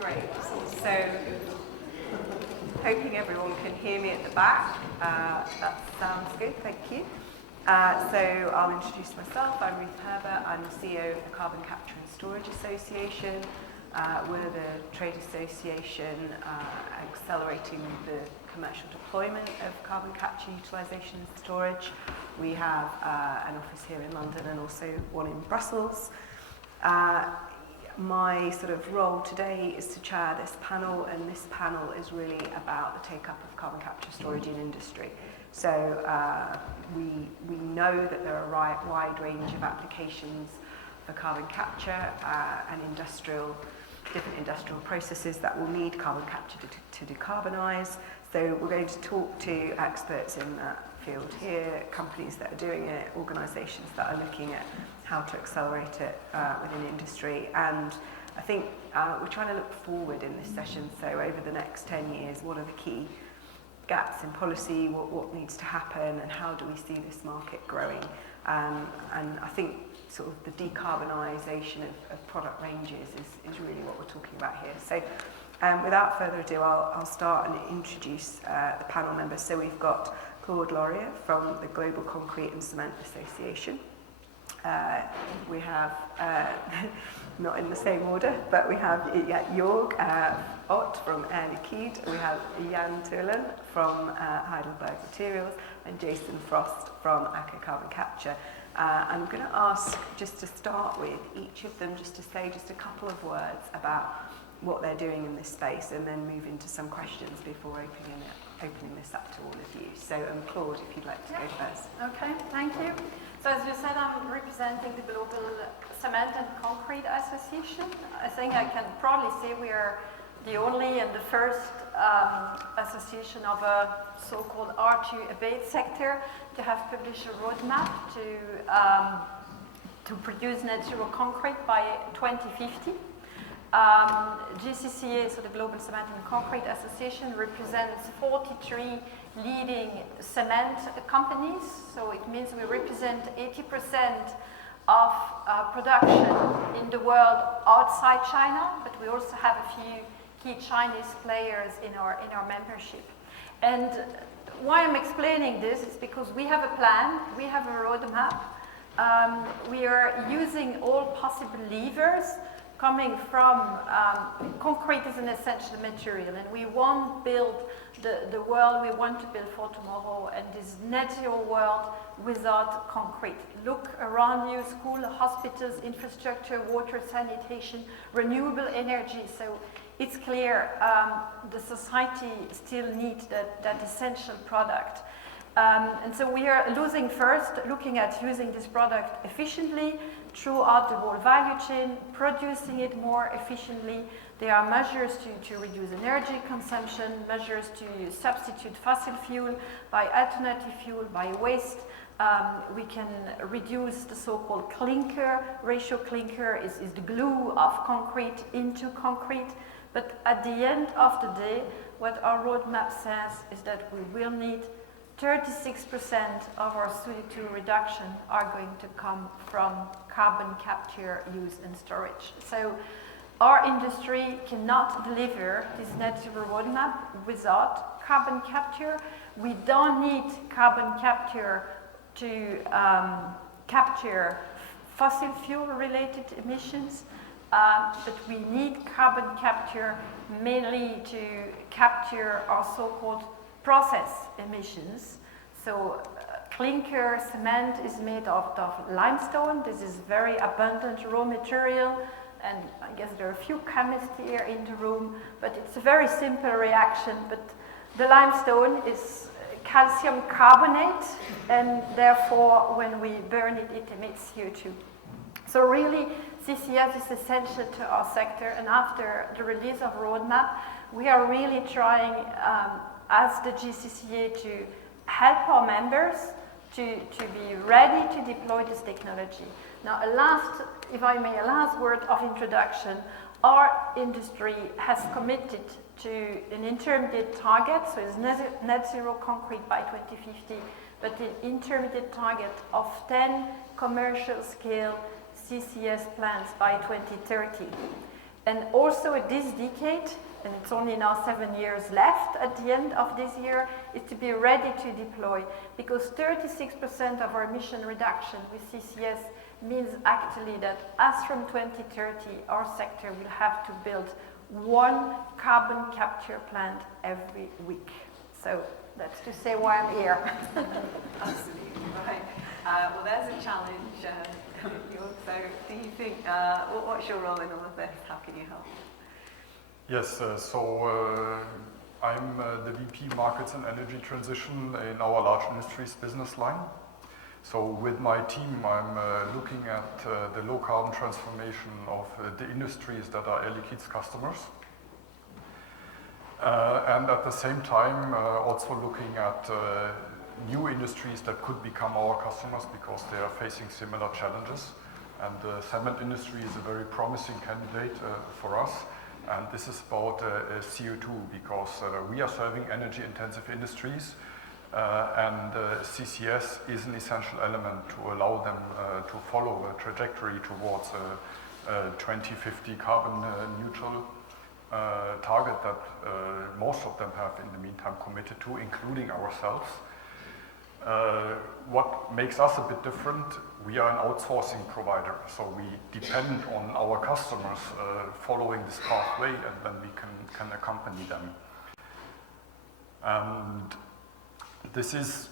Great. So, hoping everyone can hear me at the back. That sounds good, thank you. So I'll introduce myself. I'm Ruth Herbert. I'm the CEO of the Carbon Capture and Storage Association. We're the trade association accelerating the commercial deployment of carbon capture, utilisation and storage. We have an office here in London and also one in Brussels. My sort of role today is to chair this panel, and this panel is really about the take-up of carbon capture storage in industry. So we know that there are a wide range of applications for carbon capture and different industrial processes that will need carbon capture to decarbonise. So we're going to talk to experts in that field here, companies that are doing it, organisations that are looking at how to accelerate it within industry. And I think we're trying to look forward in this session. So over the next 10 years, what are the key gaps in policy, what needs to happen, and how do we see this market growing? And I think sort of the decarbonisation of product ranges is really what we're talking about here. So without further ado, I'll start and introduce the panel members. So we've got Claude Lorea from the Global Concrete and Cement Association. We have, not in the same order, but we have Joerg from Liquide. We have Theulen from Heidelberg Materials, and Jason Frost from Aker Carbon Capture. I'm going to ask, just to start with, each of them just to say just a couple of words about what they're doing in this space, and then move into some questions before opening this up to all of you. So Claude, if you'd like to go first. Okay, thank you. So as you said, I'm representing the Global Cement and Concrete Association. I think I can proudly say we are the only and the first association of a so-called R2 abate sector to have published a roadmap to produce net zero concrete by 2050. GCCA, so the Global Cement and Concrete Association, represents 43 leading cement companies. So it means we represent 80% of production in the world outside China, but we also have a few key Chinese players in our membership. And why I'm explaining this is because we have a plan, we have a roadmap. We are using all possible levers coming from concrete is an essential material, and we won't build the world we want to build for tomorrow and this net zero world without concrete. Look around you, school, hospitals, infrastructure, water, sanitation, renewable energy. So it's clear the society still needs that essential product. And so we are looking at using this product efficiently throughout the whole value chain, producing it more efficiently. There are measures to reduce energy consumption, measures to substitute fossil fuel by alternative fuel, by waste. We can reduce the so-called clinker. Ratio clinker is the glue of concrete into concrete. But at the end of the day, what our roadmap says is that we will need 36% of our CO2 reduction are going to come from carbon capture, use and storage. So our industry cannot deliver this net zero roadmap without carbon capture. We don't need carbon capture to capture fossil fuel related emissions, but we need carbon capture mainly to capture our so-called process emissions. So clinker cement is made out of limestone. This is very abundant raw material, and I guess there are a few chemists here in the room, but it's a very simple reaction. But the limestone is calcium carbonate, and therefore when we burn it, it emits CO2. So really, CCS is essential to our sector, and after the release of roadmap, we are really trying as the GCCA to help our members to be ready to deploy this technology. Now, a last word of introduction. Our industry has committed to an intermediate target, so it's net zero concrete by 2050, but an intermediate target of 10 commercial scale CCS plants by 2030. And also this decade, and it's only now 7 years left at the end of this year, is to be ready to deploy, because 36% of our emission reduction with CCS means actually that as from 2030, our sector will have to build 1 carbon capture plant every week. So that's to say why I'm here. Absolutely right. Well, there's a challenge. So do you think, what's your role in all of this? How can you help? Yes, I'm the VP Markets and Energy Transition in our Large Industries business line. So with my team, I'm looking at the low carbon transformation of the industries that are Air Liquide's customers. And at the same time, also looking at new industries that could become our customers because they are facing similar challenges. And the cement industry is a very promising candidate for us. And this is about CO2 because we are serving energy intensive industries and CCS is an essential element to allow them to follow a trajectory towards a 2050 carbon neutral target that most of them have in the meantime committed to, including ourselves. What makes us a bit different, we are an outsourcing provider, so we depend on our customers following this pathway, and then we can accompany them. And this is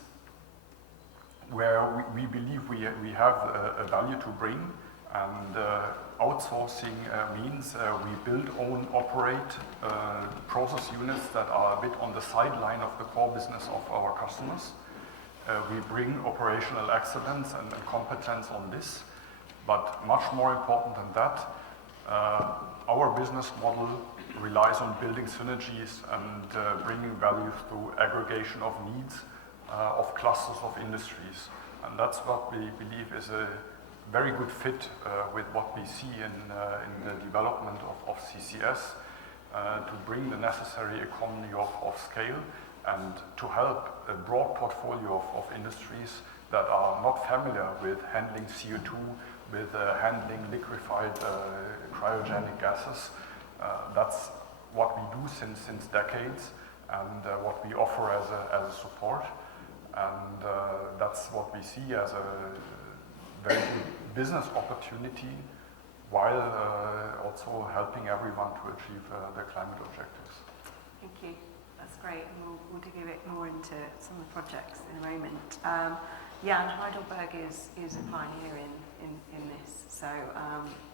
where we believe we have a value to bring, and outsourcing means we build, own, operate process units that are a bit on the sideline of the core business of our customers. We bring operational excellence and competence on this, but much more important than that, our business model relies on building synergies and bringing value through aggregation of needs of clusters of industries. And that's what we believe is a very good fit with what we see in the development of CCS to bring the necessary economy of scale and to help a broad portfolio of industries that are not familiar with handling CO2, with handling liquefied cryogenic gases. That's what we do since decades and what we offer as a support. And that's what we see as a very good business opportunity while also helping everyone to achieve their climate objectives. Thank you. That's great. And we'll dig a bit more into some of the projects in a moment. And Heidelberg is a pioneer in this. So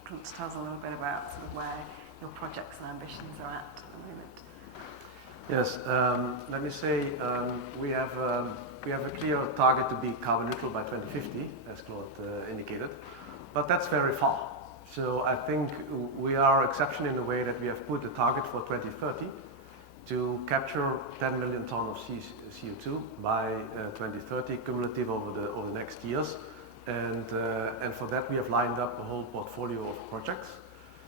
Claude, tell us a little bit about sort of where your projects and ambitions are at the moment. Yes, let me say we have a clear target to be carbon neutral by 2050, as Claude indicated, but that's very far. So I think we are exceptional in the way that we have put a target for 2030 to capture 10 million tons of CO2 by 2030, cumulative over the next years. And for that we have lined up a whole portfolio of projects.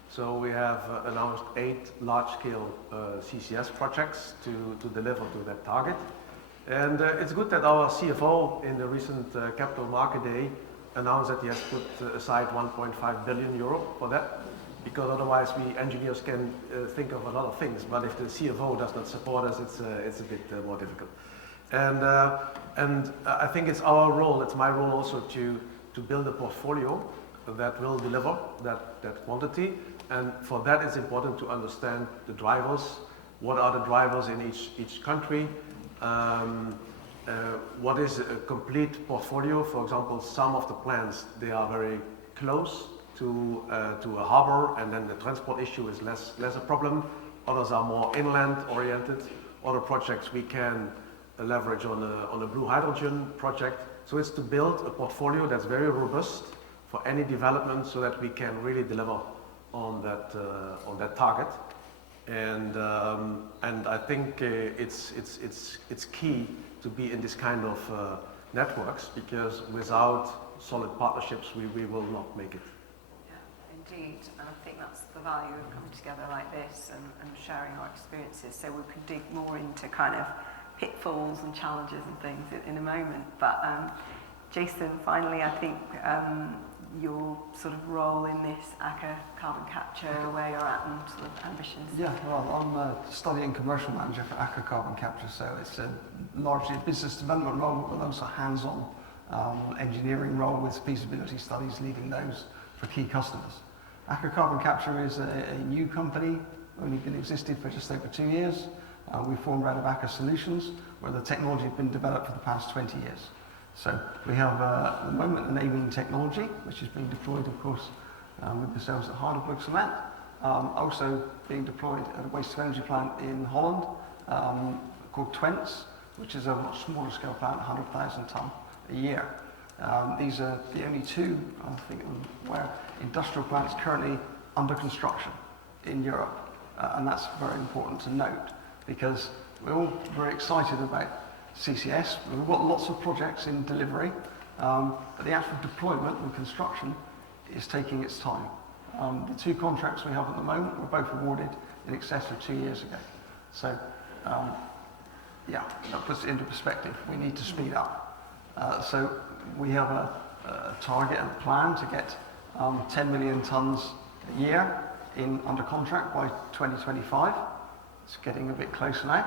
So we have announced 8 large-scale CCS projects to deliver to that target. And it's good that our CFO in the recent Capital Market Day announced that he has put aside 1.5 billion euro for that, because otherwise we engineers can think of a lot of things, but if the CFO does not support us, it's a bit more difficult. And I think it's our role, it's my role also to build a portfolio that will deliver that quantity. And for that it's important to understand the drivers. What are the drivers in each country? What is a complete portfolio? For example, some of the plants, they are very close to a harbor, and then the transport issue is less a problem. Others are more inland oriented. Other projects we can leverage on a blue hydrogen project. So it's to build a portfolio that's very robust for any development, so that we can really deliver on that target. And I think it's key to be in this kind of networks, because without solid partnerships we will not make it. Indeed, and I think that's the value of coming together like this and sharing our experiences, so we could dig more into kind of pitfalls and challenges and things in a moment. But Jason, finally, I think your sort of role in this Aker carbon capture, where you're at and sort of ambitions? Yeah, well, I'm studying commercial manager for Aker Carbon Capture, so it's largely a business development role, but also hands-on engineering role with feasibility studies, leading those for key customers. Aker Carbon Capture is a new company, only been existed for just over 2 years. We formed out of Aker Solutions, where the technology had been developed for the past 20 years. So we have at the moment enabling technology, which is being deployed, of course, with yourselves at Heidelberg Cement. Also being deployed at a waste-to-energy plant in Holland called Twents, which is a much smaller scale plant, 100,000 tonne a year. These are the only two, I think, where industrial plants currently under construction in Europe. And that's very important to note, because we're all very excited about CCS. We've got lots of projects in delivery, but the actual deployment and construction is taking its time. The two contracts we have at the moment were both awarded in excess of 2 years ago. So, yeah, that puts it into perspective. We need to speed up. So we have a target and a plan to get 10 million tonnes a year under contract by 2025. It's getting a bit closer now.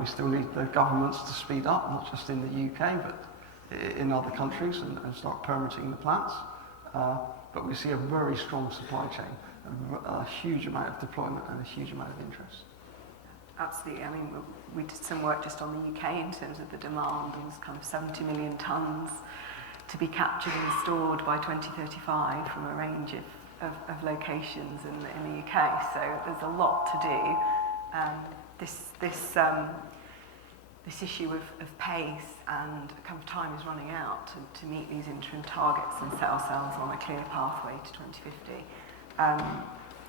We still need the governments to speed up, not just in the UK, but in other countries, and start permitting the plants. But we see a very strong supply chain, a huge amount of deployment and a huge amount of interest. Absolutely. I mean, we did some work just on the UK in terms of the demand. It was kind of 70 million tonnes to be captured and stored by 2035 from a range of locations in the UK. So there's a lot to do. This issue of pace and kind of time is running out to meet these interim targets and set ourselves on a clear pathway to 2050.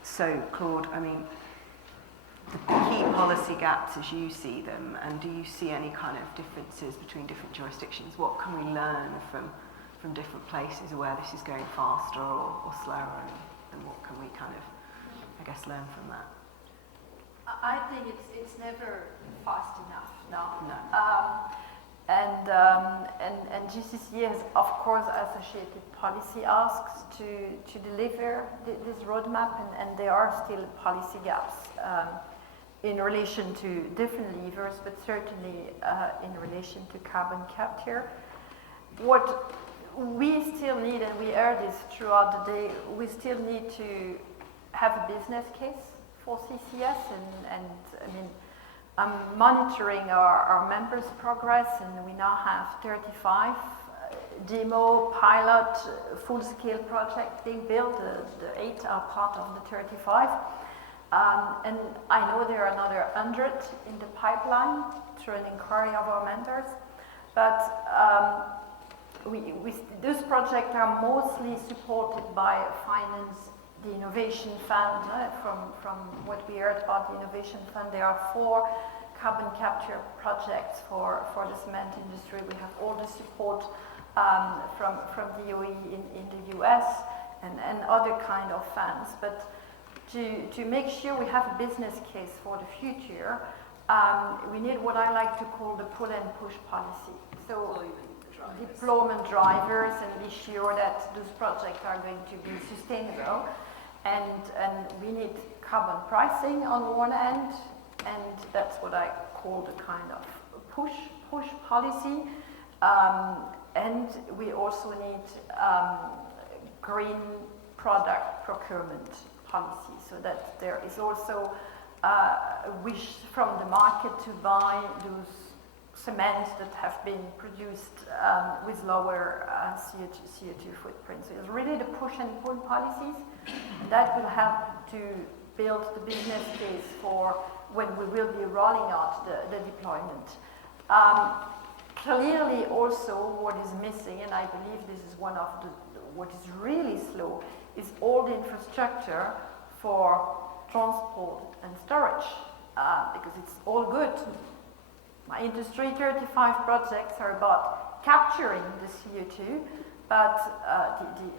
So, Claude, I mean, the key policy gaps as you see them, and do you see any kind of differences between different jurisdictions? What can we learn from different places where this is going faster or slower, and what can we kind of, I guess, learn from that? I think it's never fast enough. No. And GCC has, of course, associated policy asks to deliver this roadmap, and there are still policy gaps in relation to different levers, but certainly in relation to carbon capture. What we still need, and we heard this throughout the day, we still need to have a business case for CCS, and I mean, I'm monitoring our members' progress, and we now have 35 demo, pilot, full-scale projects being built. The 8 are part of the 35. And I know there are another 100 in the pipeline through an inquiry of our members. But those projects are mostly supported by finance. The Innovation Fund, from what we heard about the Innovation Fund, there are 4 carbon capture projects for the cement industry. We have all the support from DOE in the US and other kind of funds. But to make sure we have a business case for the future, we need what I like to call the pull and push policy. So deployment drivers, and be sure that those projects are going to be sustainable. And we need carbon pricing on one end, and that's what I call the kind of push policy. And we also need green product procurement policy, so that there is also a wish from the market to buy those cements that have been produced with lower CO2 footprint. So it's really the push and pull policies, and that will help to build the business case for when we will be rolling out the deployment. Clearly also what is missing, and I believe this is one of what is really slow, is all the infrastructure for transport and storage, because it's all good. My industry 35 projects are about capturing the CO2, but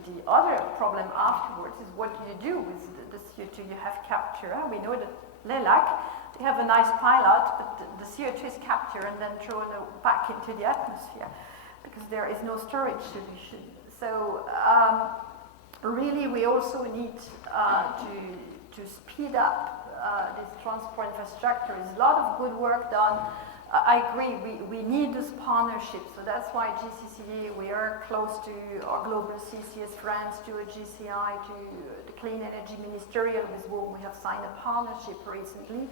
the other problem afterwards is what do you do with the CO2 you have captured. We know that Liquide, they have a nice pilot, but the CO2 is captured and then thrown back into the atmosphere because there is no storage solution. So really, we also need to speed up this transport infrastructure. There's a lot of good work done. I agree, we need this partnership, so that's why GCCE, we are close to our global CCS friends, to a GCI, to the Clean Energy Ministerial, with whom we have signed a partnership recently,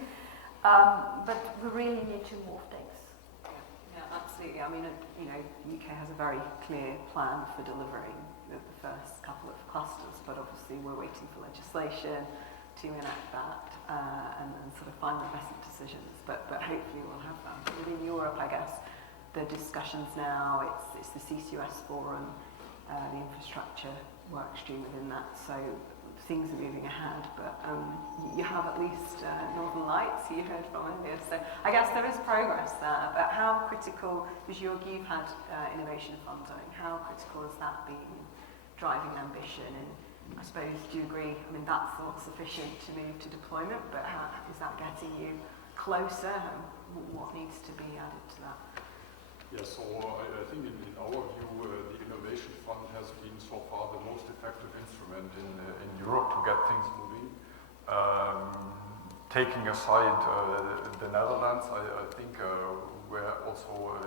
but we really need to move things. Yeah, absolutely. I mean, you know, UK has a very clear plan for delivering the first couple of clusters, but obviously we're waiting for legislation to enact that and sort of find the best decisions. But hopefully we'll have that. Within Europe, I guess, the discussions now, it's the CCUS forum, the infrastructure work stream within that. So things are moving ahead, but you have at least Northern Lights you heard from earlier. So I guess there is progress there, but how critical, because Joerg, you've had innovation funding, how critical has that been driving ambition? And I suppose, do you agree, I mean, that's not sufficient to move to deployment, but how is that getting you closer? What needs to be added to that? Yes, so I think in our view, the Innovation Fund has been so far the most effective instrument in Europe to get things moving. Taking aside the Netherlands, I think where also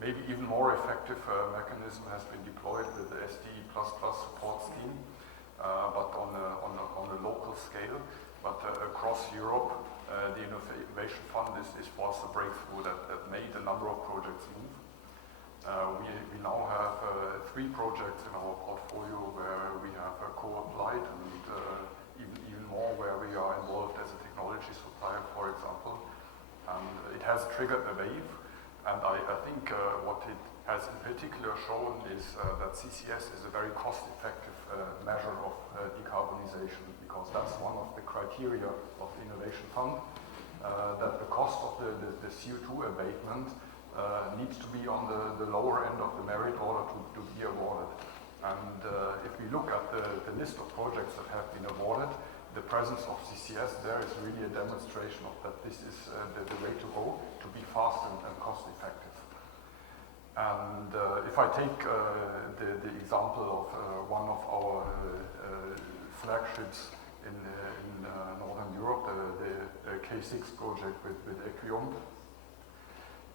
maybe even more effective mechanism has been deployed with the SDE++ support scheme, but on a local scale. But across Europe, the Innovation Fund is for us a breakthrough that made a number of projects move. We now have 3 projects in our portfolio where we have co-applied, and even more where we are involved as a technology supplier, for example. And it has triggered a wave, and I think what it has in particular shown is that CCS is a very cost-effective measure of decarbonization, because that's one of the criteria of the Innovation Fund, that the cost of the CO2 abatement needs to be on the lower end of the merit order to be awarded. And if we look at the list of projects that have been awarded, the presence of CCS there is really a demonstration of that this is the way to go, to be fast and cost effective. And if I take the example of one of our flagships in Northern Europe, the K6 project with Equion,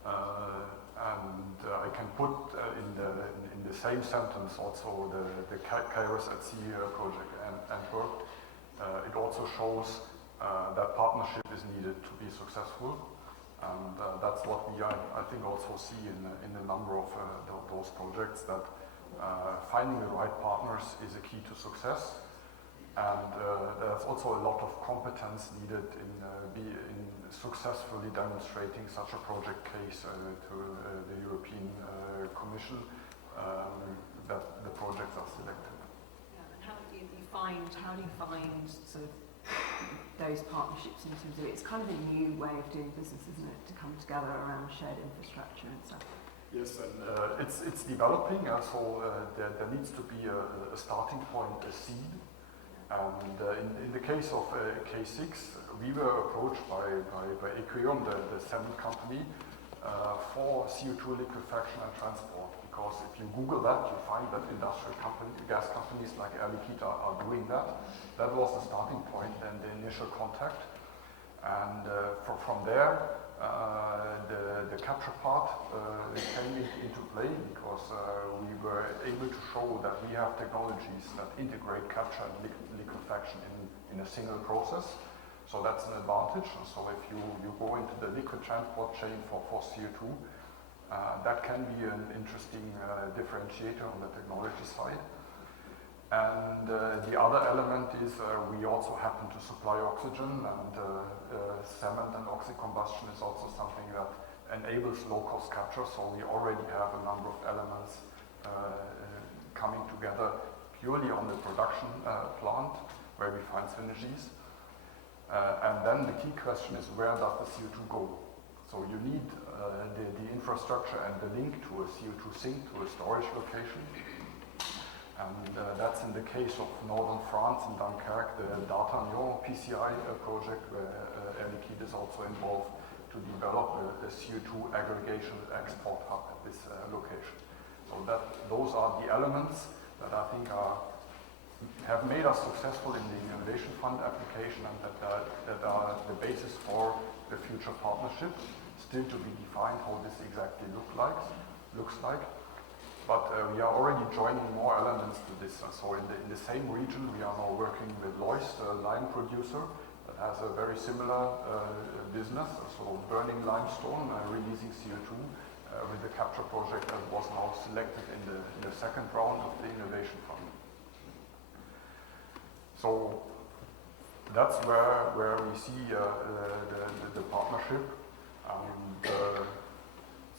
and I can put in the same sentence also the Kairos at Sea project and Antwerp. It also shows that partnership is needed to be successful. And that's what we, I think, also see in a number of those projects, that finding the right partners is a key to success. And there's also a lot of competence needed in successfully demonstrating such a project case to the European Commission that the projects are selected. Yeah, and how do you find sort of those partnerships in terms of it's kind of a new way of doing business, isn't it, to come together around shared infrastructure and stuff? Yes, and it's developing, so there needs to be a starting point, a seed. And in the case of K6, we were approached by Equion, the cement company, for CO2 liquefaction and transport. Because if you Google that, you find that industrial gas companies like Liquide are doing that. That was the starting point and the initial contact. And from there, the capture part came into play, because we were able to show that we have technologies that integrate capture and liquefaction in a single process. So that's an advantage. And so if you go into the liquid transport chain for CO2, that can be an interesting differentiator on the technology side. And the other element is we also happen to supply oxygen, and cement and oxy-combustion is also something that enables low-cost capture. So we already have a number of elements coming together purely on the production plant, where we find synergies. And then the key question is, where does the CO2 go? So you need the infrastructure and the link to a CO2 sink, to a storage location. And that's in the case of northern France and Dunkirk, the D'Artagnan PCI project, where Air Liquide is also involved to develop a CO2 aggregation export hub at this location. So those are the elements that I think are have made us successful in the Innovation Fund application and that are the basis for the future partnership. Still to be defined how this exactly looks like. But we are already joining more elements to this. So in the same region, we are now working with Loist, a lime producer that has a very similar business, so burning limestone, releasing CO2 with the capture project that was now selected in the second round of the Innovation Fund. So that's where we see the partnership.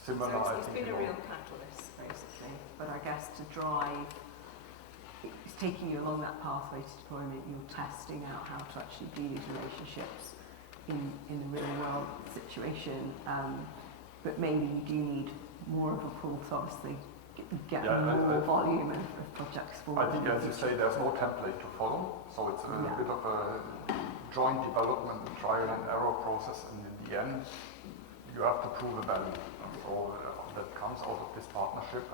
Similar, so I it's think, been a real catalyst, basically. But I guess to drive, it's taking you along that pathway to deployment. You're testing out how to actually do these relationships in a real world situation. But maybe you do need more of a pull to obviously get more volume of projects forward. I think, as you say, there's no template to follow, so it's a bit of a joint development, trial and error process, and in the end, you have to prove a value. And so that comes out of this partnership.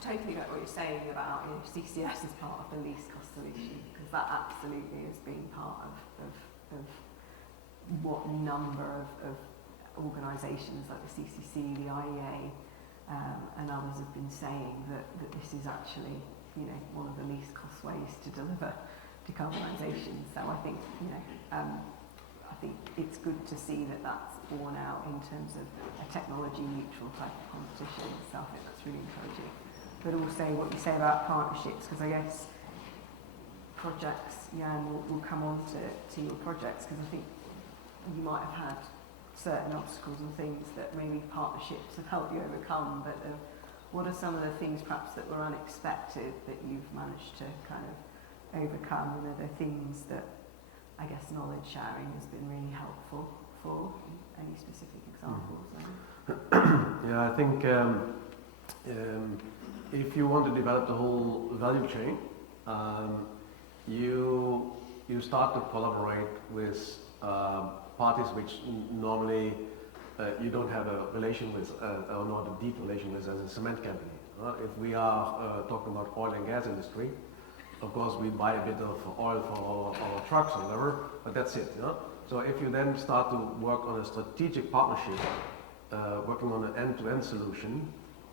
Totally get what you're saying about CCS as part of the least cost solution, because that absolutely has been part of what number of organisations like the CCC, the IEA, and others have been saying that this is actually one of the least cost ways to deliver decarbonisation. So I think I think it's good to see that that's borne out in terms of a technology neutral type of competition. So I think that's really encouraging. But also what you say about partnerships, because I guess projects, we'll come on to your projects, because I think you might have had certain obstacles and things that maybe partnerships have helped you overcome, but what are some of the things perhaps that were unexpected that you've managed to kind of overcome, and are there things that I guess knowledge sharing has been really helpful for? Any specific examples? Yeah, I think if you want to develop the whole value chain, you start to collaborate with parties which normally you don't have a relation with, or not a deep relation with, as a cement company. If we are talking about oil and gas industry, of course we buy a bit of oil for our trucks or whatever, but that's it. So if you then start to work on a strategic partnership, working on an end-to-end solution,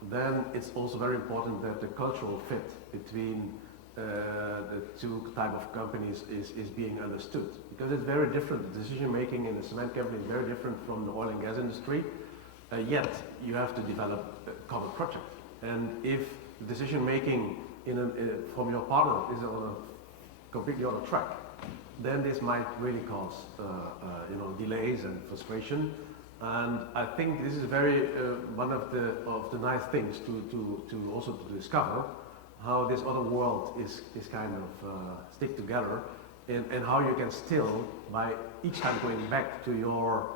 then it's also very important that the cultural fit between the two type of companies is being understood, because it's very different. The decision making in the cement company is very different from the oil and gas industry, yet you have to develop a common project. And if the decision making from your partner is on a completely other track, then this might really cause delays and frustration. And I think this is very one of the nice things to also to discover, how this other world is kind of stick together, and how you can still, by each time going back to your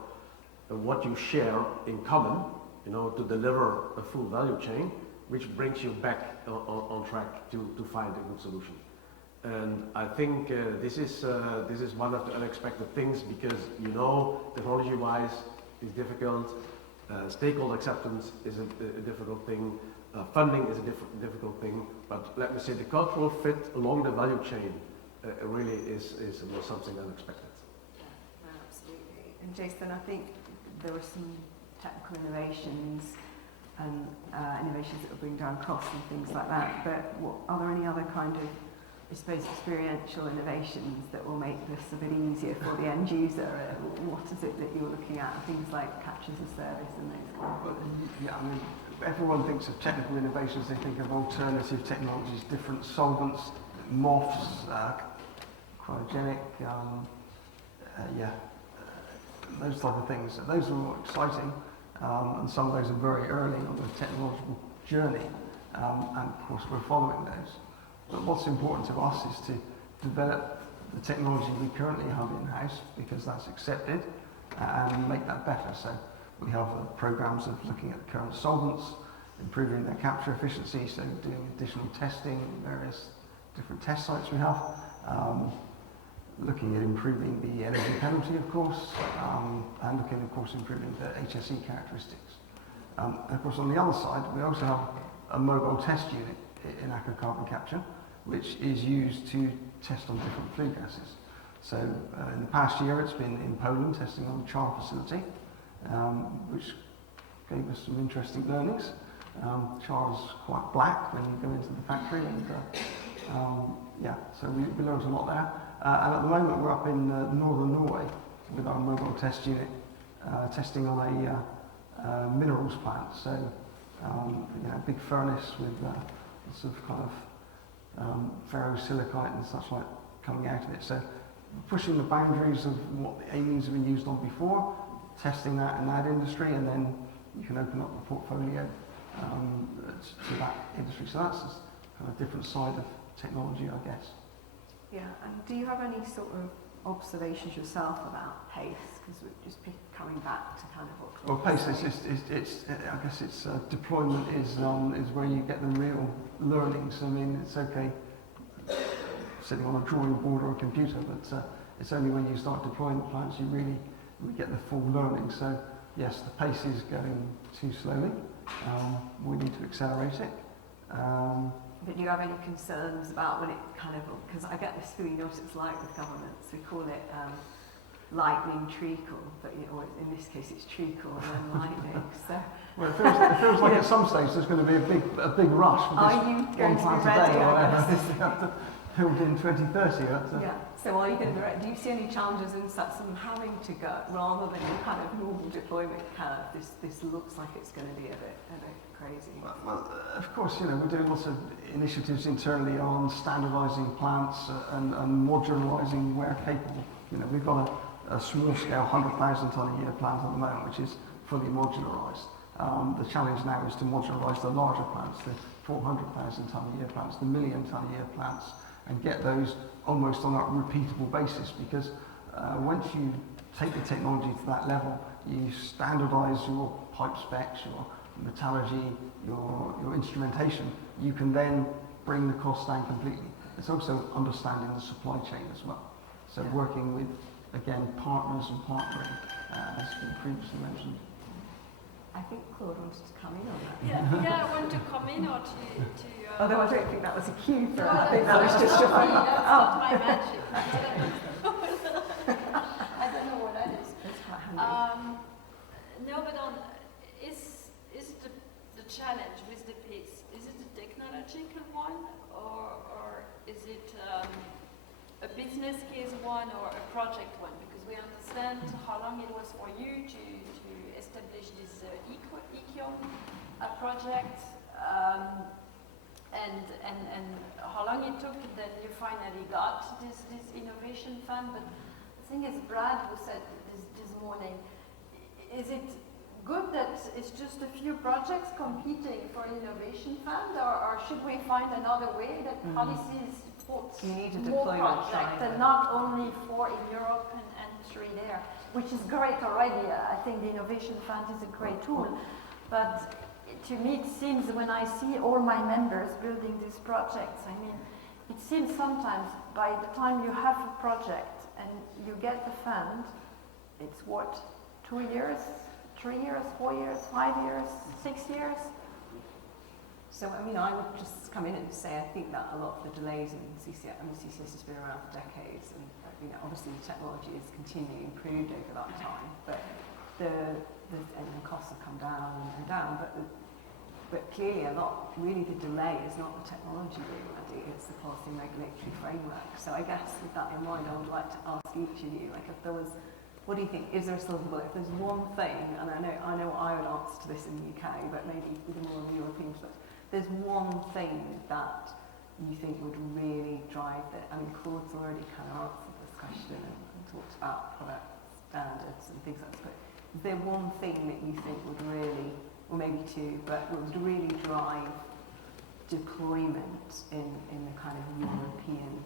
what you share in common, to deliver a full value chain, which brings you back on track to find a good solution. And I think this is one of the unexpected things, because technology-wise is difficult, stakeholder acceptance is a difficult thing, funding is a difficult thing, but let me say the cultural fit along the value chain really was something unexpected. Yeah, absolutely. And Jason, I think there were some technical innovations and innovations that will bring down costs and things like that, but are there any other kind of, I suppose, experiential innovations that will make this a bit easier for the end user? What is it that you're looking at? Things like capture as a service and those kind of things. Yeah, I mean, everyone thinks of technical innovations, they think of alternative technologies, different solvents, MOFs, cryogenic, those type of things. Those are all exciting, and some of those are very early on the technological journey, and of course we're following those. But what's important to us is to develop the technology we currently have in-house, because that's accepted, and make that better. So we have programs of looking at current solvents, improving their capture efficiency, so doing additional testing in various different test sites we have, looking at improving the energy penalty, of course, and looking, of course, improving the HSE characteristics. And of course, on the other side, we also have a mobile test unit in Aker Carbon Capture, which is used to test on different flue gases. So in the past year it's been in Poland testing on the char facility, which gave us some interesting learnings. Char is quite black when you go into the factory, and yeah, so we learned a lot there. And at the moment we're up in northern Norway with our mobile test unit, testing on a minerals plant. So you know, big furnace with lots of kind of ferrosilicate and such like coming out of it. So pushing the boundaries of what the amines have been used on before, testing that in that industry, and then you can open up the portfolio to that industry. So that's a kind of different side of technology, I guess. Yeah, and do you have any sort of observations yourself about pace? Because we're just coming back to kind of what Claude Well, pace is I guess it's deployment is where you get the real learnings. I mean, it's okay sitting on a drawing board or a computer, but it's only when you start deploying the plants you really get the full learning. So yes, the pace is going too slowly. We need to accelerate it. But do you have any concerns about when it kind of, because I get this feeling, you know what it's like with governments, we call it lightning treacle, but you know, in this case it's treacle and then lightning. So well, it feels like at some stage there's going to be a big rush with this are you going to be ready? or whatever. You have to build in 2030. Yeah. So are you going to be ready? Do you see any challenges in such some having to go rather than your kind of normal deployment curve? This looks like it's going to be a bit crazy. Well, of course, you know, we're doing lots of initiatives internally on standardising plants and modularising where capable. You know, we've got a small scale 100,000 tonne a year plant at the moment, which is fully modularised. The challenge now is to modularise the larger plants, the 400,000 tonne a year plants, the million tonne a year plants, and get those almost on a repeatable basis, because once you take the technology to that level, you standardise your pipe specs, your metallurgy, your instrumentation, you can then bring the cost down completely. It's also understanding the supply chain as well. So working with, again, partners and partnering, as we previously mentioned. I think Claude wanted to come in on that. Yeah, I want to come in or to Although I don't think that was a cue for no, I think that was just your that's not my magic. I don't know what that is. It's quite handy. No, but is the challenge with the pace, is it a technological one or is it a business case one or a project one? Because we understand how long it was for you to establish this ECOM project, and how long it took that you finally got this innovation fund. But I think it's Brad who said this morning, is it good that it's just a few projects competing for an innovation fund, or should we find another way that policies support more projects and not only 4 in Europe and 3 there, which is great already. I think the innovation fund is a great tool, but to me it seems, when I see all my members building these projects, I mean, it seems sometimes by the time you have a project and you get the fund, it's what, 2 years, 3 years, 4 years, 5 years, 6 years? So, I mean, I would just come in and say I think that a lot of the delays in CCS, I mean, CCS has been around for decades, and you know, obviously the technology is continually improved over that time, but and the costs have come down and down, but clearly really the delay is not the technology being ready, it's the policy and regulatory framework. So I guess with that in mind, I would like to ask each of you, like, if there was, what do you think, is there a silver bullet? If there's one thing, and I know I would answer to this in the UK, but maybe with a more European perspective, there's one thing that you think would really drive it. I mean, Claude's already kind of answered this question and talked about product standards and things like that, but is there one thing that you think would really, or maybe two, but would really drive deployment in the kind of European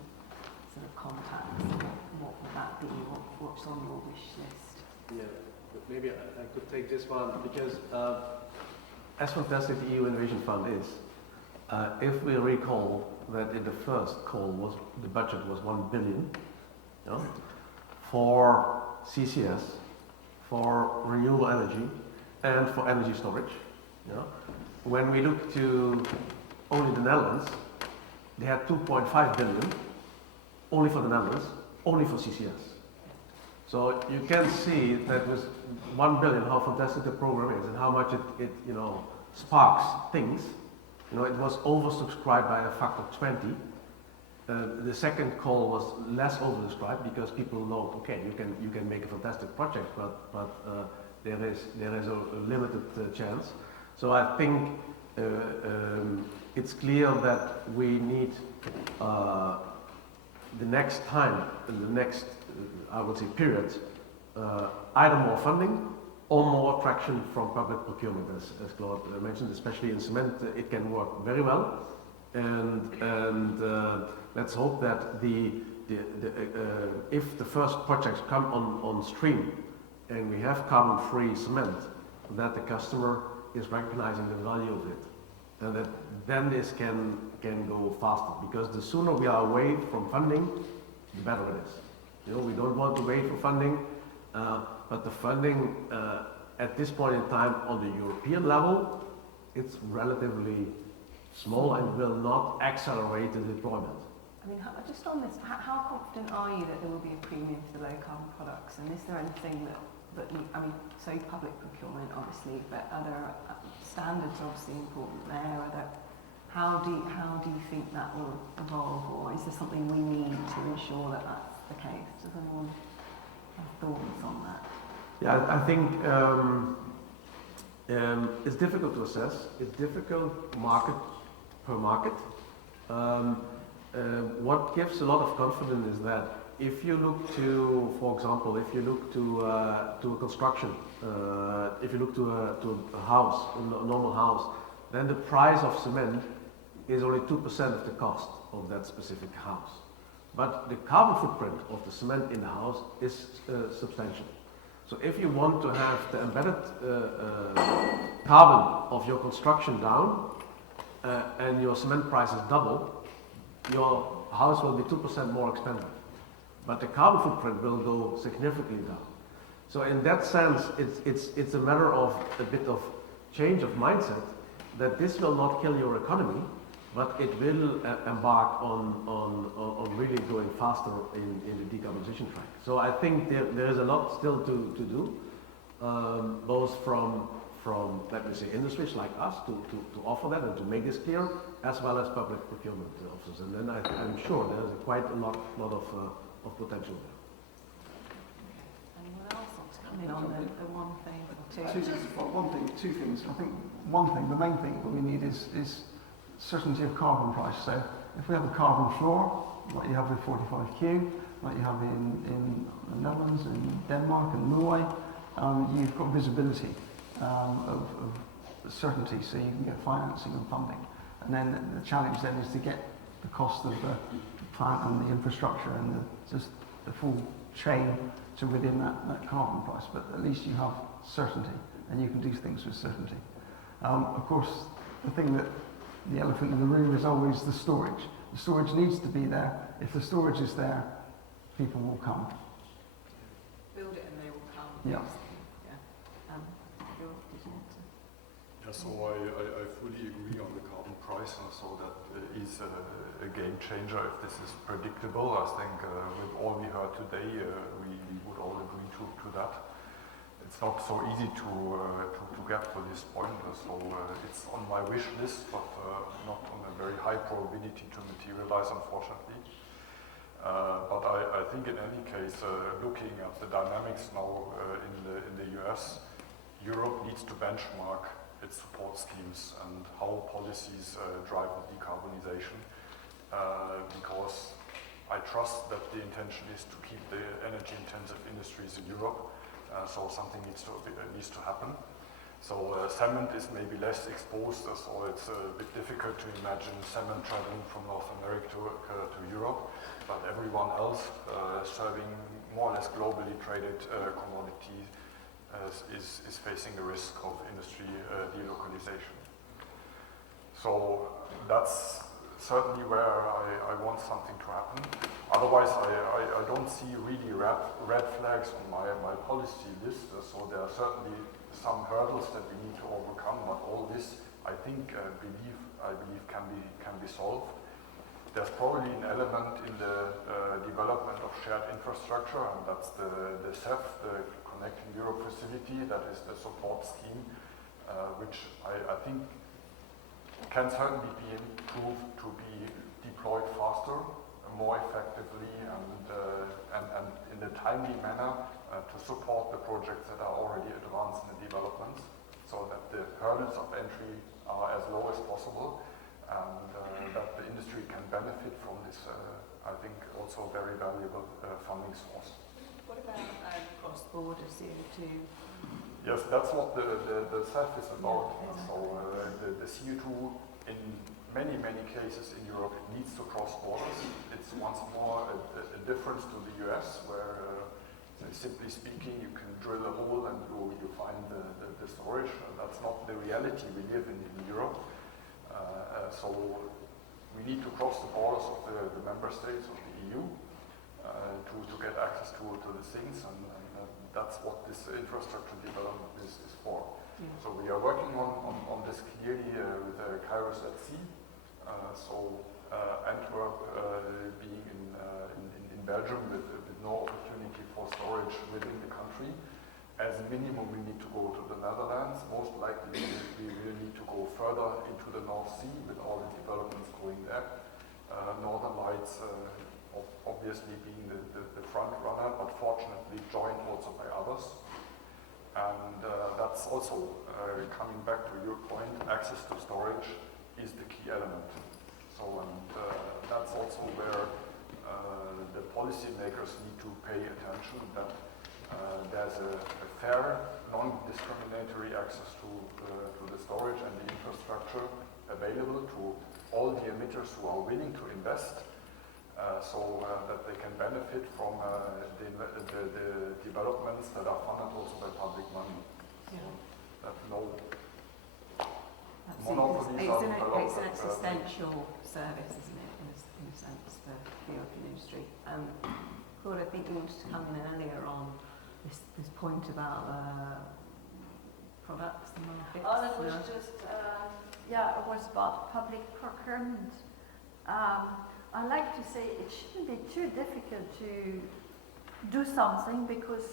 sort of context? What would that be? What's on your wish list? Yeah, but maybe I could take this one, because as fantastic the EU Innovation Fund is, if we recall that in the first call the budget was 1 billion, you know, for CCS, for renewable energy, and for energy storage. You know, when we look to only the Netherlands, they had 2.5 billion only for the Netherlands, only for CCS. So you can see that with 1 billion, how fantastic the program is and how much it sparks things. It was oversubscribed by a factor of 20. The second call was less oversubscribed because people know, okay, you can make a fantastic project, but there is a limited chance. So I think it's clear that we need the next time, the next I would say period, either more funding or more traction from public procurement, as Claude mentioned, especially in cement. It can work very well, and let's hope that if the first projects come on stream and we have carbon-free cement, that the customer is recognizing the value of it, and that then this can go faster, because the sooner we are away from funding, the better it is. We don't want to wait for funding, but the funding at this point in time on the European level, it's relatively small and will not accelerate the deployment. I mean, just on this, how confident are you that there will be a premium for the low carbon products? And is there anything so public procurement obviously, but are there standards obviously important there? How do you think that will evolve, or is there something we need to ensure that that's the case? Does anyone have thoughts on that? Yeah, I think it's difficult to assess. It's difficult market per market. What gives a lot of confidence is that if you look to, for example, if you look to a construction, if you look to a house, a normal house, then the price of cement is only 2% of the cost of that specific house. But the carbon footprint of the cement in the house is substantial. So if you want to have the embedded carbon of your construction down and your cement price is double, your house will be 2% more expensive. But the carbon footprint will go significantly down. So in that sense, it's a matter of a bit of change of mindset, that this will not kill your economy, but it will embark on really going faster in the decarbonization track. So I think there is a lot still to do, both from let me say industries like us to offer that and to make this clear, as well as public procurement officers. And then I'm sure there is quite a lot of potential there. Anyone else wants to come in on the one thing or two? Two things. I think one thing, the main thing that we need is certainty of carbon price. So if we have a carbon floor, like you have with 45Q, like you have in the Netherlands, in Denmark and Norway, you've got visibility of certainty, so you can get financing and funding. And then the challenge then is to get the cost of the plant and the infrastructure and just the full chain to within that carbon price. But at least you have certainty and you can do things with certainty. Of course, the thing that the elephant in the room is always the storage. The storage needs to be there. If the storage is there, people will come. Build it and they will come. Yeah. So I fully agree on the carbon price, and so that is a game changer if this is predictable. I think with all we heard today, we would all agree to that. It's not so easy to get to this point, so it's on my wish list, but not on a very high probability to materialize, unfortunately. But I think in any case, looking at the dynamics now in the US, Europe needs to benchmark its support schemes and how policies drive the decarbonization, because I trust that the intention is to keep the energy-intensive industries in Europe, so something needs to happen. So cement is maybe less exposed, so it's a bit difficult to imagine cement traveling from North America to Europe, but everyone else serving more or less globally traded commodities is facing the risk of industry delocalization. So that's certainly where I want something to happen. Otherwise, I don't see really red flags on my policy list. So there are certainly some hurdles that we need to overcome, but all this, I think, I believe can be solved. there's probably an element in the development of shared infrastructure, and that's the CEF, the Connecting Europe facility, that is the support scheme, which I think can certainly be improved to be deployed faster, more effectively, and in a timely manner to support the projects that are already advanced in the developments, so that the hurdles of entry are as low as possible, and that the industry can benefit from this, I think, also very valuable funding source. What about cross-border CO2? Yes, that's what the CEF is about. Yeah, exactly. So the CO2 in many cases in Europe needs to cross borders. It's once more a difference to the US, where simply speaking you can drill a hole and you find the storage. That's not the reality we live in Europe. So we need to cross the borders of the member states of the EU to get access to the things, and that's what this infrastructure development is for. Yeah. So we are working on this clearly with Kairos at Sea. Antwerp being in Belgium with no opportunity for storage within the country. As a minimum, we need to go to the Netherlands. Most likely, we will need to go further into the North Sea with all the developments going there. Northern Lights obviously being the front runner, but fortunately joined also by others. And that's also coming back to your point, access to storage is the key element. So, and that's also where the policymakers need to pay attention, that there's a fair, non-discriminatory access to the storage and the infrastructure available to all the emitters who are willing to invest, so that they can benefit from the developments that are funded also by public money. Yeah. That no monopolies are developed. It's an existential service, isn't it, in a sense, for the European industry. Claude, I think you wanted to come in earlier on this point about products and markets. Oh, that was just, it was about public procurement. I like to say it shouldn't be too difficult to do something, because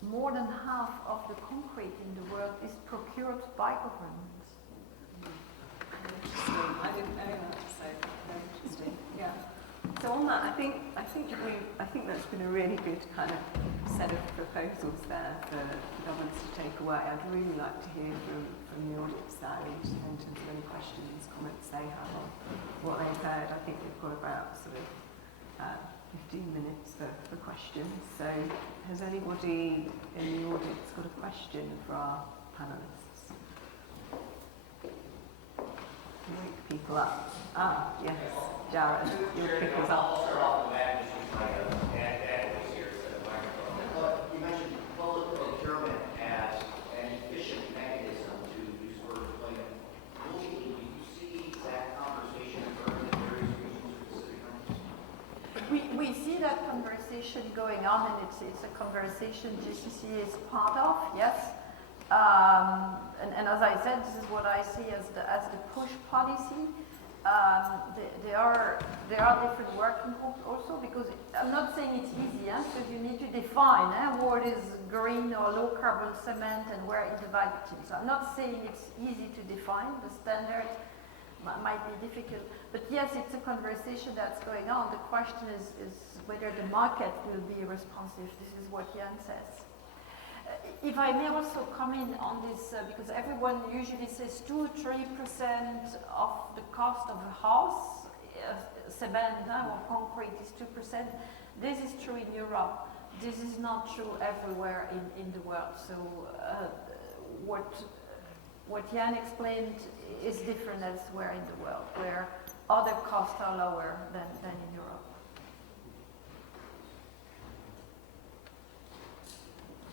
more than half of the concrete in the world is procured by governments. Interesting. I didn't know that, so very interesting. Yeah. So on that, I think that's been a really good kind of set of proposals there for governments to take away. I'd really like to hear from the audience now in terms of any questions, comments they have on what they've heard. I think we've got about sort of 15 minutes for questions. So has anybody in the audience got a question for our panellists? Wake people up. Yes, Jared, you'll pick us up. You mentioned political procurement as an efficient mechanism to restore deployment. Do you see that conversation occurring in various regions or specific countries? We see that conversation going on, and it's a conversation GCC is part of, yes. And as I said, this is what I see as the push policy. There are different working groups also, because I'm not saying it's easy, because you need to define what is green or low carbon cement and where in the value chain. So I'm not saying it's easy to define. The standard might be difficult, but yes, it's a conversation that's going on. The question is whether the market will be responsive. This is what Jan says. If I may also comment on this, because everyone usually says 2-3% of the cost of a house, cement or concrete is 2%. This is true in Europe. This is not true everywhere in the world. So what Jan explained is different elsewhere in the world, where other costs are lower than in Europe.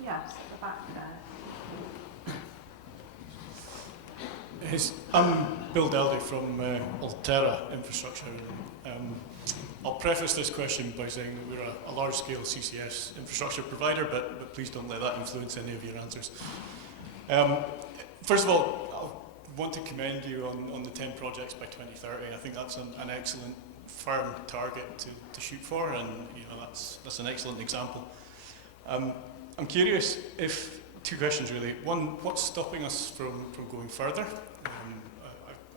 Yes, at the back there. Yes, I'm Bill Daldy from Altera Infrastructure. I'll preface this question by saying that we're a large-scale CCS infrastructure provider, but please don't let that influence any of your answers. First of all, I want to commend you on the 10 projects by 2030. I think that's an excellent firm target to shoot for, and that's an excellent example. I'm curious if, two questions really. One, what's stopping us from going further?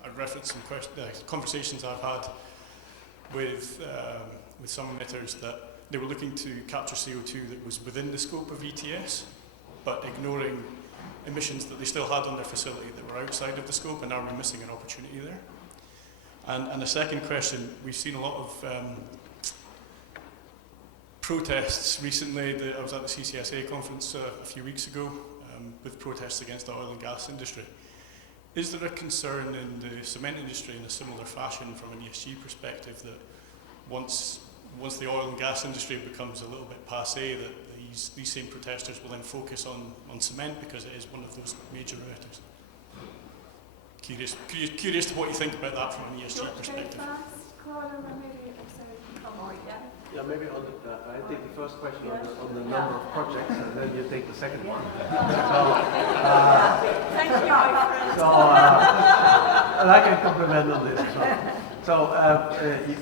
I referenced some conversations I've had with some emitters that they were looking to capture CO2 that was within the scope of ETS, but ignoring emissions that they still had on their facility that were outside of the scope, and are we missing an opportunity there? And the second question, we've seen a lot of protests recently. I was at the CCSA conference a few weeks ago with protests against the oil and gas industry. Is there a concern in the cement industry in a similar fashion from an ESG perspective that once the oil and gas industry becomes a little bit passé, that these same protesters will then focus on cement because it is one of those major emitters? Curious to what you think about that from an ESG perspective. Yeah, maybe I take the first question on the number of projects, and then you take the second one. Thank you, my friend. And I can compliment on this.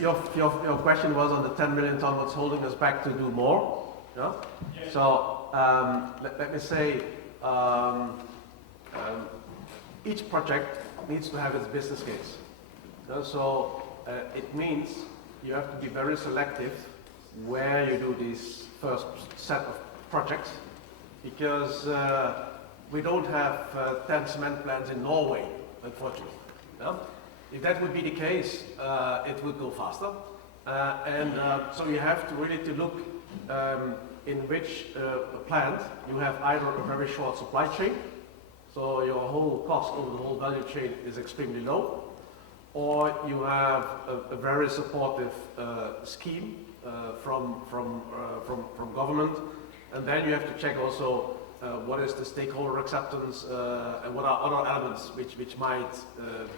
Your question was on the 10 million ton, what's holding us back to do more? Yeah? Yes. So let me say, each project needs to have its business case. So it means you have to be very selective where you do this first set of projects, because we don't have 10 cement plants in Norway, unfortunately. No? If that would be the case, it would go faster. So you have to really look in which plant you have either a very short supply chain, so your whole cost over the whole value chain is extremely low, or you have a very supportive scheme from government, and then you have to check also what is the stakeholder acceptance and what are other elements which might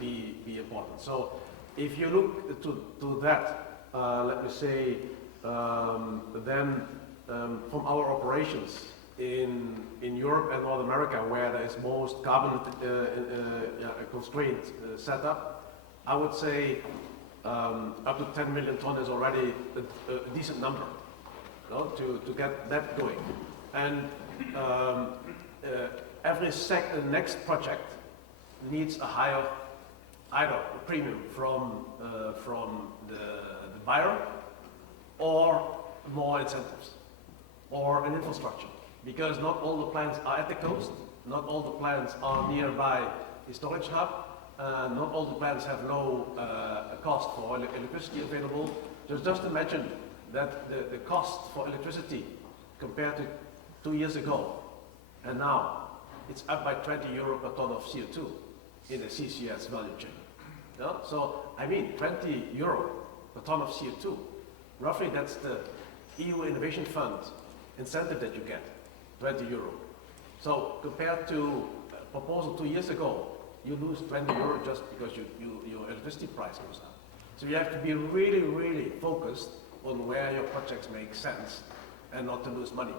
be important. So if you look to that, let me say, then from our operations in Europe and North America, where there is most carbon constraint setup, I would say up to 10 million ton is already a decent number, to get that going. And every next project needs a higher, either a premium from the buyer, or more incentives, or an infrastructure. Because not all the plants are at the coast, not all the plants are nearby the storage hub, not all the plants have low cost for electricity available. Just imagine that the cost for electricity compared to 2 years ago and now, it's up by 20 euro per ton of CO2 in the CCS value chain. Yeah? So, I mean, 20 euro per ton of CO2, roughly that's the EU Innovation Fund incentive that you get, 20 euro. So, compared to a proposal 2 years ago, you lose 20 euro just because your electricity price goes up. So you have to be really, really focused on where your projects make sense and not to lose money.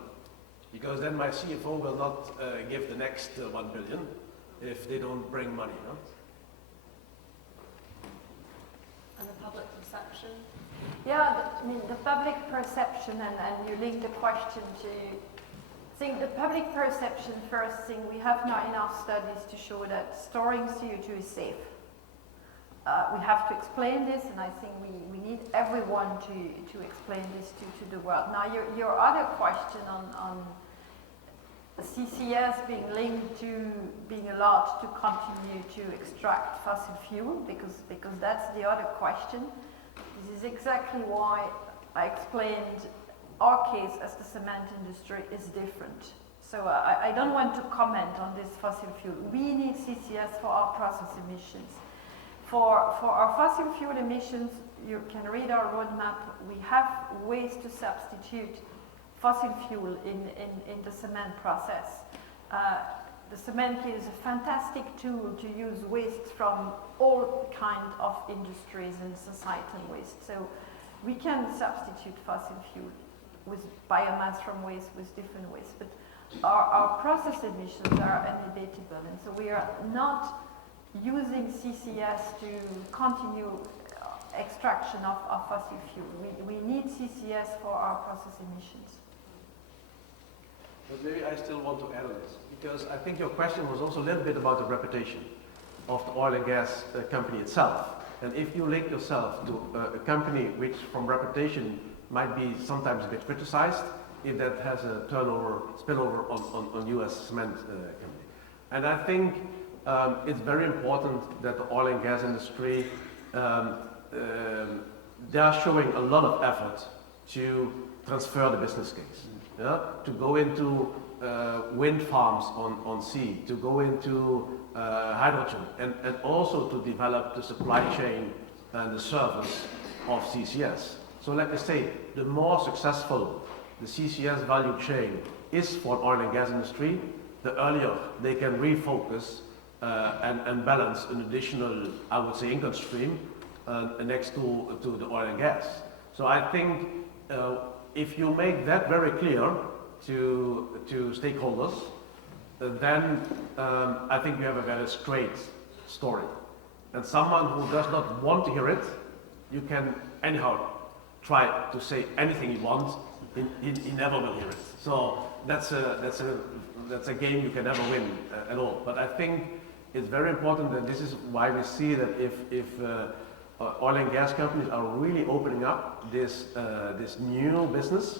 Because then my CFO will not give the next 1 billion if they don't bring money. No? And the public perception? Yeah, the public perception, and you link the question to, I think the public perception, first thing, we have not enough studies to show that storing CO2 is safe. We have to explain this, and I think we need everyone to explain this to the world. Now, your other question on CCS being linked to being allowed to continue to extract fossil fuel, because that's the other question. This is exactly why I explained our case as the cement industry is different. So I don't want to comment on this fossil fuel. We need CCS for our process emissions. For our fossil fuel emissions, you can read our roadmap. We have ways to substitute fossil fuel in the cement process. The cement kit is a fantastic tool to use waste from all kinds of industries and societal waste. So we can substitute fossil fuel with biomass from waste, with different waste. But our process emissions are unabatable, and so we are not using CCS to continue extraction of fossil fuel. We need CCS for our process emissions. But maybe I still want to add on this, because I think your question was also a little bit about the reputation of the oil and gas company itself. And if you link yourself to a company which from reputation might be sometimes a bit criticized, if that has a spillover on US cement company. And I think it's very important that the oil and gas industry, they are showing a lot of effort to transfer the business case. Yeah? To go into wind farms on sea, to go into hydrogen, and also to develop the supply chain and the service of CCS. So let me say, the more successful the CCS value chain is for oil and gas industry, the earlier they can refocus and balance an additional, I would say, income stream next to the oil and gas. So I think if you make that very clear to stakeholders, then I think you have a very straight story. And someone who does not want to hear it, you can anyhow try to say anything he wants, he never will hear it. So that's a game you can never win at all. But I think it's very important, and this is why we see that if oil and gas companies are really opening up this new business,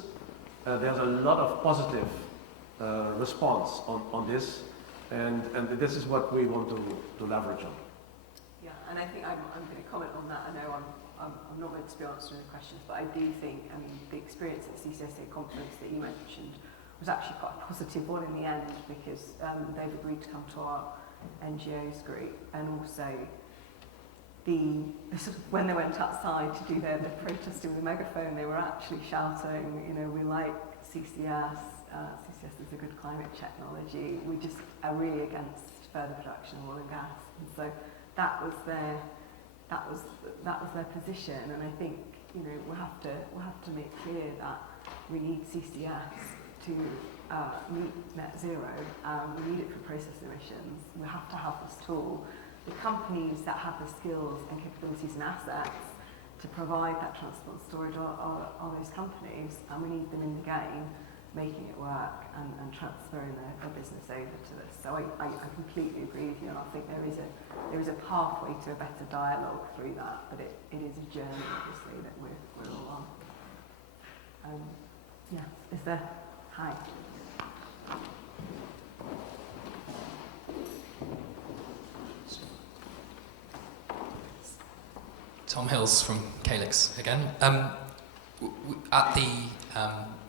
there's a lot of positive response on this, and this is what we want to leverage on. Yeah, and I think I'm going to comment on that. I know I'm not going to be answering the questions, but I do think, I mean, the experience at the CCSA conference that you mentioned was actually quite a positive one in the end, because they've agreed to come to our NGOs group, and also when they went outside to do their protesting with a megaphone, they were actually shouting, you know, we like CCS, CCS is a good climate technology, we just are really against further production of oil and gas. And so that was their position, and I think, you know, we'll have to make clear that we need CCS to meet net zero. We need it for process emissions. We have to have this tool. The companies that have the skills and capabilities and assets to provide that transport and storage are those companies, and we need them in the game, making it work and transferring their business over to this. So I completely agree with you, and I think there is a pathway to a better dialogue through that, but it is a journey, obviously, that we're all on. Yes, is there? Hi. Tom Hills from Calyx again. At the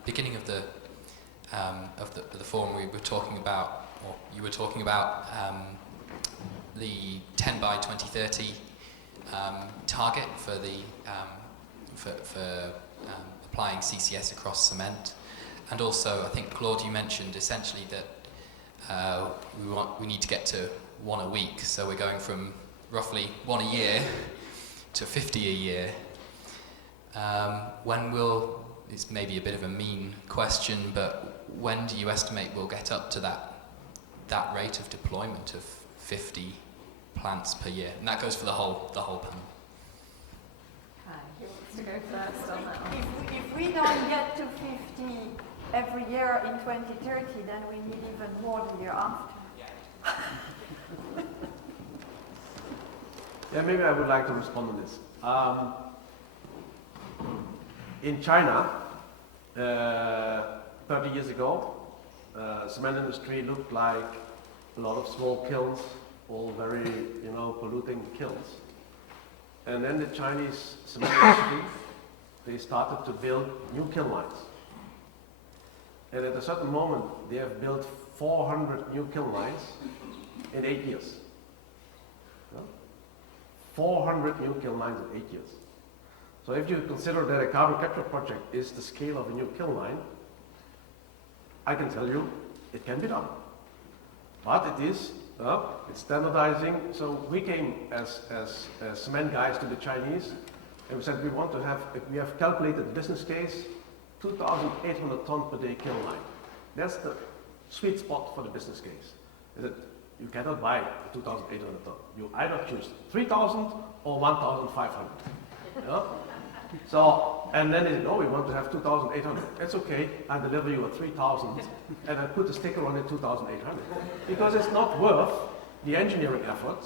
beginning of the forum, we were talking about, or you were talking about, the 10 by 2030 target for the for applying CCS across cement, and also I think Claude, you mentioned essentially that we need to get to 1 a week, so we're going from roughly 1 a year to 50 a year. When will, it's maybe a bit of a mean question, but when do you estimate we'll get up to that rate of deployment of 50 plants per year? And that goes for the whole panel. Who wants to go first on that one? If we don't get to 50 every year in 2030, then we need even more the year after. Yeah, maybe I would like to respond to this. In China, 30 years ago, cement industry looked like a lot of small kilns, all very, polluting kilns. And then the Chinese cement industry, they started to build new kiln lines. And at a certain moment, they have built 400 new kiln lines in 8 years. 400 new kiln lines in 8 years. So if you consider that a carbon capture project is the scale of a new kiln line, I can tell you it can be done. But it is, it's standardizing. So we came as cement guys to the Chinese, and we said we have calculated business case, 2,800 ton per day kiln line. That's the sweet spot for the business case. Is that you cannot buy 2,800 ton. You either choose 3,000 or 1,500. You know? So, and then they say, we want to have 2,800. That's okay, I deliver you a 3,000, and I put a sticker on it, 2,800. Because it's not worth the engineering effort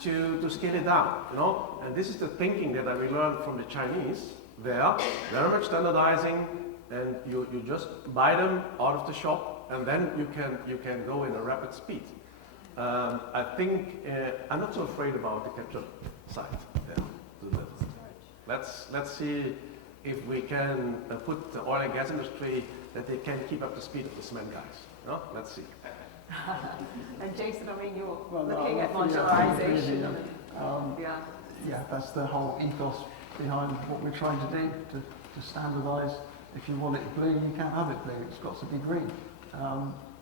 to scale it down, you know? And this is the thinking that I learned from the Chinese. They're very much standardizing, and you just buy them out of the shop, and then you can go in a rapid speed. I think I'm not so afraid about the capture side. Let's see if we can put the oil and gas industry that they can keep up the speed of the cement guys. No? Let's see. And Jason, I mean, you're looking at modularization. Yeah, that's the whole ethos behind what we're trying to do, to standardise. If you want it blue, you can't have it blue. It's got to be green.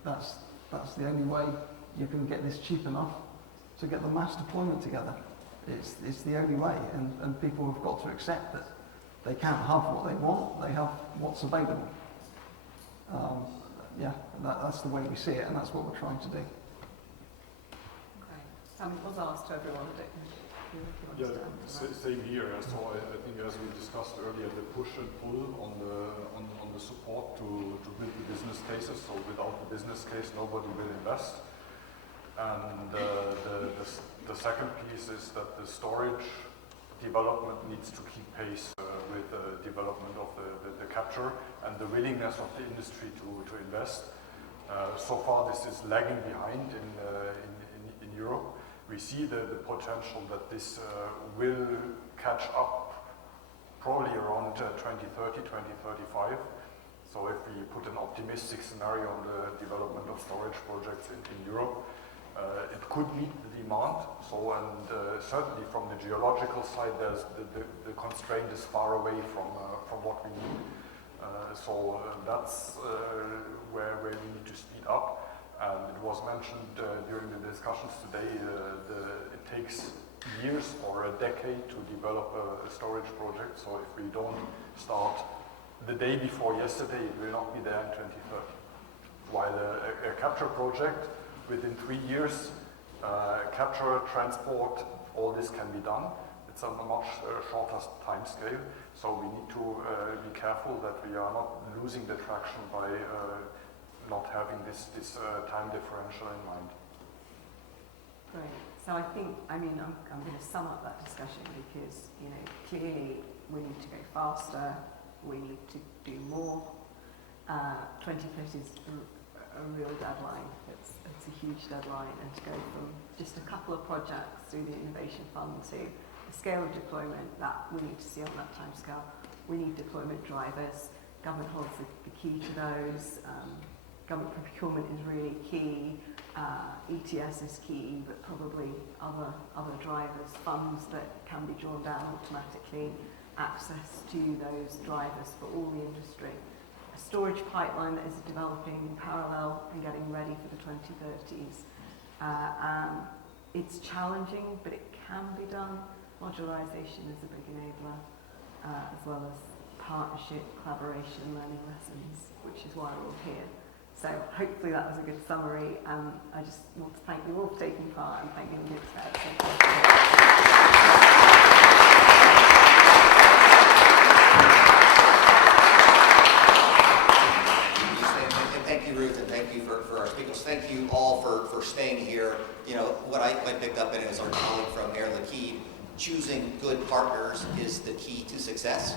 That's the only way you can get this cheap enough to get the mass deployment together. It's the only way, and people have got to accept that they can't have what they want, they have what's available. That's the way we see it, and that's what we're trying to do. Great. It was asked to everyone, yeah, same here. So I think, as we discussed earlier, the push and pull on the support to build the business cases. So without the business case, nobody will invest. And the second piece is that the storage development needs to keep pace with the development of the capture and the willingness of the industry to invest. So far, this is lagging behind in Europe. We see the potential that this will catch up probably around 2030, 2035. So if we put an optimistic scenario on the development of storage projects in Europe, it could meet the demand. So, and certainly from the geological side, there's the constraint is far away from what we need. So that's where we need to speed up. And it was mentioned during the discussions today, it takes years or a decade to develop a storage project. So if we don't start the day before yesterday, it will not be there in 2030. While a capture project, within 3 years, capture, transport, all this can be done. It's on a much shorter time scale. So we need to be careful that we are not losing the traction by not having this time differential in mind. Great. So I think, I'm going to sum up that discussion because, clearly we need to go faster, we need to do more. 2030 is a real deadline. It's a huge deadline, and to go from just a couple of projects through the Innovation Fund to the scale of deployment that we need to see on that timescale. We need deployment drivers. Government holds the key to those. Government procurement is really key. ETS is key, but probably other drivers, funds that can be drawn down automatically, access to those drivers for all the industry. A storage pipeline that is developing in parallel and getting ready for the 2030s. It's challenging, but it can be done. Modularization is a big enabler, as well as partnership, collaboration, learning lessons, which is why we're all here. So hopefully that was a good summary. I just want to thank you all for taking part and thank you for the experts. Thank you, Ruth, and thank you for our speakers. Thank you all for staying here. What I picked up in it was our colleague from Air Liquide. Choosing good partners is the key to success.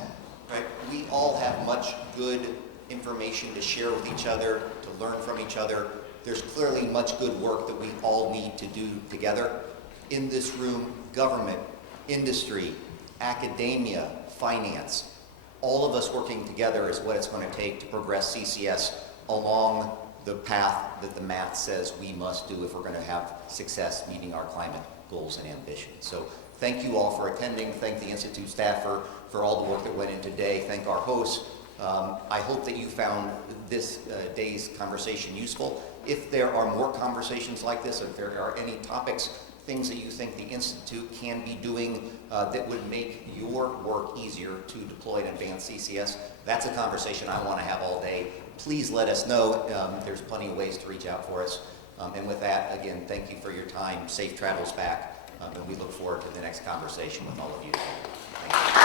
Right? We all have much good information to share with each other, to learn from each other. There's clearly much good work that we all need to do together. In this room, government, industry, academia, finance, all of us working together is what it's going to take to progress CCS along the path that the math says we must do if we're going to have success meeting our climate goals and ambitions. So thank you all for attending. Thank the Institute staff for all the work that went in today. Thank our hosts. I hope that you found this day's conversation useful. If there are more conversations like this, if there are any topics, things that you think the Institute can be doing that would make your work easier to deploy and advance CCS, that's a conversation I want to have all day. Please let us know. There's plenty of ways to reach out for us. And with that, again, thank you for your time. Safe travels back. And we look forward to the next conversation with all of you. Thank you.